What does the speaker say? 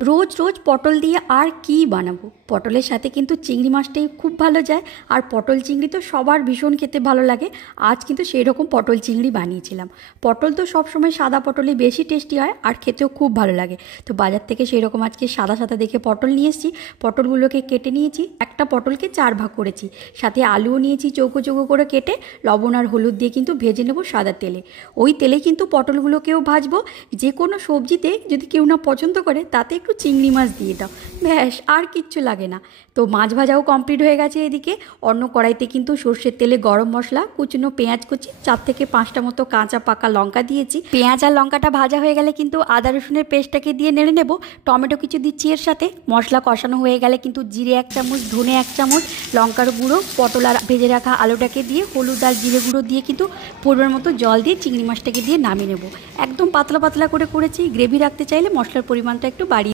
রোজ রোজ পটল দিয়ে আর কী বানাবো। পটলের সাথে কিন্তু চিংড়ি মাছটাই খুব ভালো যায়। আর পটল চিংড়ি তো সবার ভীষণ খেতে ভালো লাগে। আজ কিন্তু সেই রকম পটল চিংড়ি বানিয়েছিলাম। পটল তো সবসময় সাদা পটলই বেশি টেস্টি হয় আর খেতেও খুব ভালো লাগে। তো বাজার থেকে সেই রকম আজকে সাদা সাদা দেখে পটল নিয়ে এসেছি। পটলগুলোকে কেটে নিয়েছি, একটা পটলকে 4 ভাগ করেছি। সাথে আলুও নিয়েছি চৌকো চৌকো করে কেটে, লবণ আর হলুদ দিয়ে কিন্তু ভেজে নেবো সাদা তেলে। ওই তেলে কিন্তু পটলগুলোকেও ভাজবো। যে কোনো সবজিতে যদি কেউ না পছন্দ করে তাতে একটু চিংড়ি মাছ দিয়ে দাও, ব্যাস আর কিচ্ছু লাগে না। তো মাছ ভাজাও কমপ্লিট হয়ে গেছে। এদিকে অন্য কড়াইতে কিন্তু সর্ষের তেলে গরম মশলা, কুচনো পেঁয়াজ কুচি, 4 থেকে 5টা মতো কাঁচা পাকা লঙ্কা দিয়েছি। পেঁয়াজ আর লঙ্কাটা ভাজা হয়ে গেলে কিন্তু আদা রসুনের পেস্টটাকে দিয়ে নেড়ে নেব। টমেটো কিছু দিচ্ছি এর সাথে। মশলা কষানো হয়ে গেলে কিন্তু জিরে 1 চামচ, ধনে 1 চামচ, লঙ্কার গুঁড়ো, পটল আর ভেজে রাখা আলুটাকে দিয়ে হলুদ আর জিরে গুঁড়ো দিয়ে কিন্তু পরিমাণ মতো জল দিয়ে চিংড়ি মাছটাকে দিয়ে নামিয়ে নেব। একদম পাতলা পাতলা করে করেছি। গ্রেভি রাখতে চাইলে মশলার পরিমাণটা একটু বাড়িয়ে